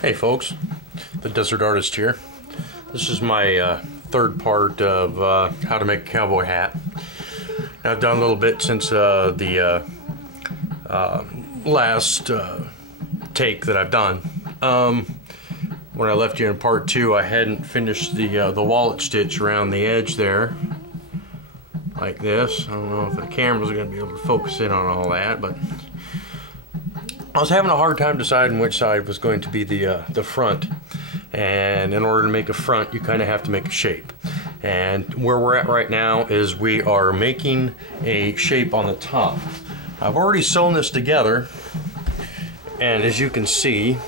Hey folks, the Desert Artist here. This is my third part of how to make a cowboy hat. Now, I've done a little bit since the last take that I've done. When I left you in part 2, I hadn't finished the wallet stitch around the edge there, like this. I don't know if the camera's going to be able to focus in on all that, but I was having a hard time deciding which side was going to be the front. And in order to make a front, you kind of have to make a shape. And where we're at right now is we are making a shape on the top. I've already sewn this together, and as you can see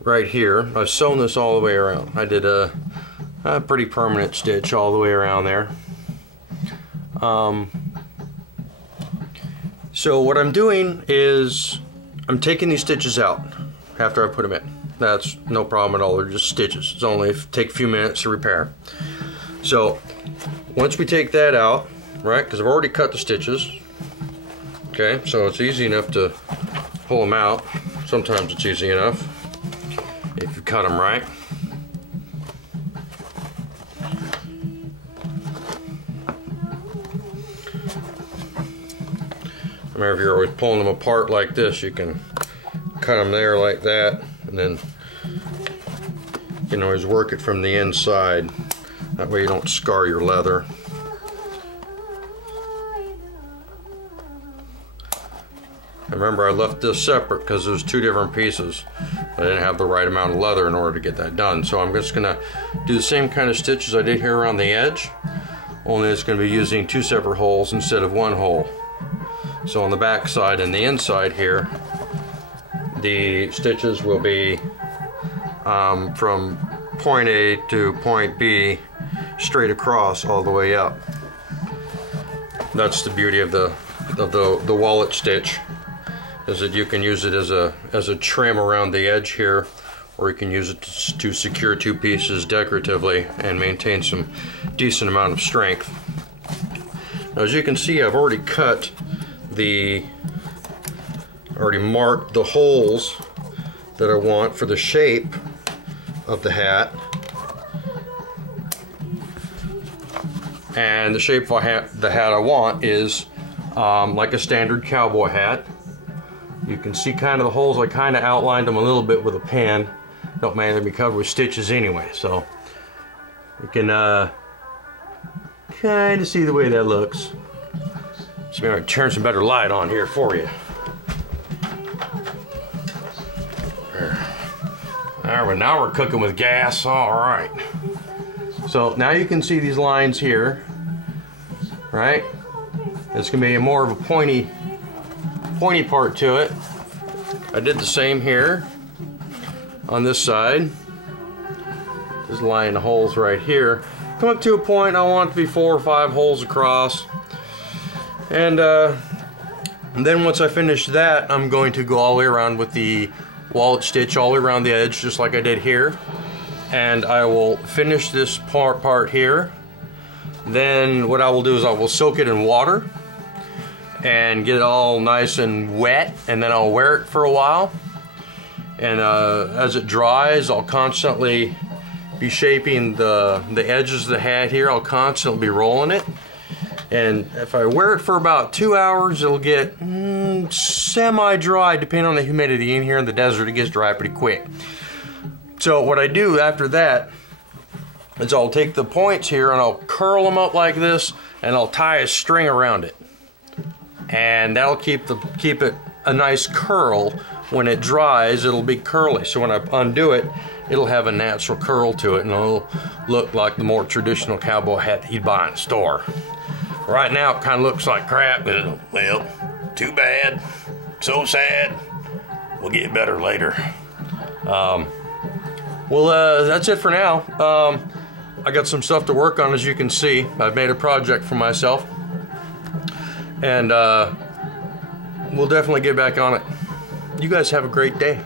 right here, I've sewn this all the way around. I did a pretty permanent stitch all the way around there. So what I'm doing is I'm taking these stitches out after I put them in. That's no problem at all. They're just stitches. It's only take a few minutes to repair. So once we take that out, right, because I've already cut the stitches, okay, so it's easy enough to pull them out. Sometimes it's easy enough if you cut them right. Remember, if you're always pulling them apart like this, you can cut them there like that, and then you can always work it from the inside. That way you don't scar your leather. Remember, I left this separate because there's two different pieces. I didn't have the right amount of leather in order to get that done. So I'm just gonna do the same kind of stitches I did here around the edge, only it's gonna be using two separate holes instead of one hole. So on the back side and the inside here, the stitches will be from point A to point B, straight across all the way up. That's the beauty of the wallet stitch, is that you can use it as a trim around the edge here, or you can use it to secure two pieces decoratively and maintain some decent amount of strength. Now, as you can see, I've already already marked the holes that I want for the shape of the hat. And the shape of the hat I want is like a standard cowboy hat. You can see kind of the holes. I kind of outlined them a little bit with a pen. Don't matter, they'll be covered with stitches anyway, so you can kind of see the way that looks. So maybe I can turn some better light on here for you. There, but now we're cooking with gas. All right. So now you can see these lines here, right? It's gonna be more of a pointy part to it. I did the same here on this side. Just line the holes right here. Come up to a point, I want it to be 4 or 5 holes across. And then once I finish that, I'm going to go all the way around with the wallet stitch all the way around the edge, just like I did here. And I will finish this part here. Then what I will do is I will soak it in water and get it all nice and wet, and then I'll wear it for a while. And as it dries, I'll constantly be shaping the edges of the hat here. I'll constantly be rolling it. And if I wear it for about 2 hours, it'll get semi-dry, depending on the humidity. In here in the desert, it gets dry pretty quick. So what I do after that is I'll take the points here and I'll curl them up like this, and I'll tie a string around it. And that'll keep it a nice curl. When it dries, it'll be curly. So when I undo it, it'll have a natural curl to it, and it'll look like the more traditional cowboy hat that you'd buy in a store. Right now it kind of looks like crap. Well, too bad, so sad. We'll get better later. That's it for now. I got some stuff to work on, as you can see. I've made a project for myself, and we'll definitely get back on it. You guys have a great day.